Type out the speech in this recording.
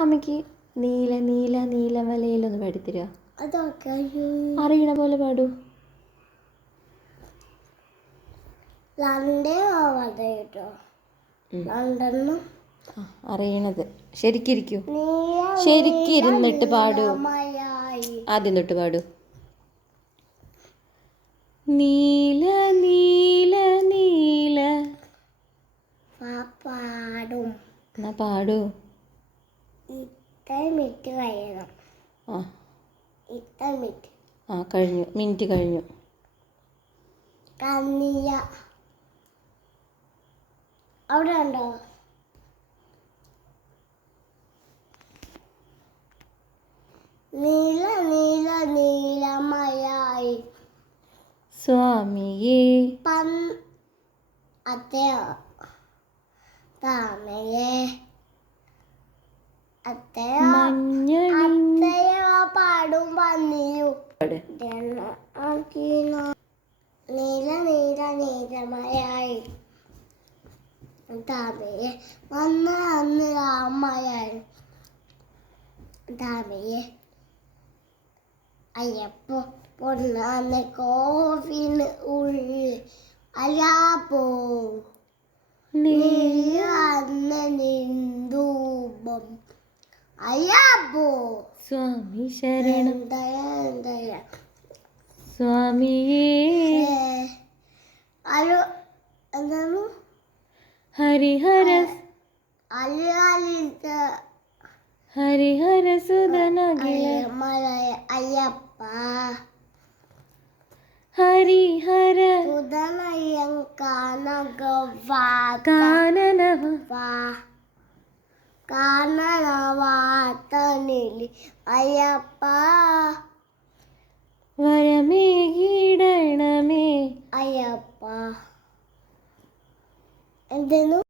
അമ്മയ്ക്ക് നീല നീല നീലമലയിലൊന്ന് പാടിത്തരുമോ? അതൊക്കെ അറിയണ പോലെ പാടൂ. അറിയണത് ശരിക്കിരിക്കൂ, ശരിക്കിരുന്നിട്ട് പാടൂ. ആദ്യം തൊട്ട് പാടൂ. നീല നീല നീല. പാടും. എന്നാ പാടൂ. മിനിറ്റ് കഴിയണം. കഴിഞ്ഞു, മിനിറ്റ് കഴിഞ്ഞു. കന്നിയ അവിടെ ഉണ്ടോ? നീല നീല നീലമയായി സ്വാമിയേ അത്തയോ താമയേ അത്തയോ അത്തയോ പാടും പന്നിയു. നീല നീല നീലമയായി താമയെ വന്ന് അന്ന് രാമയായി താമയെ അയ്യപ്പോ പൊന്നാന്ന് കോവിന് ഉള്ളിൽ അയ്യാപ്പോ നീ അന്ന് നിന്തൂപം അയ്യാപ്പോ സ്വാമി ശരണം ദയ സ്വാമിയേ. അല്ലോ എന്താണ്? ഹരിഹര ഹരിഹര സുതനകില അയ്യപ്പ ഹരിഹര സുതനയം കാനനവാത്തനിൽ അയ്യപ്പ വരമേകിടണമേ അയ്യപ്പ. എന്തേനു?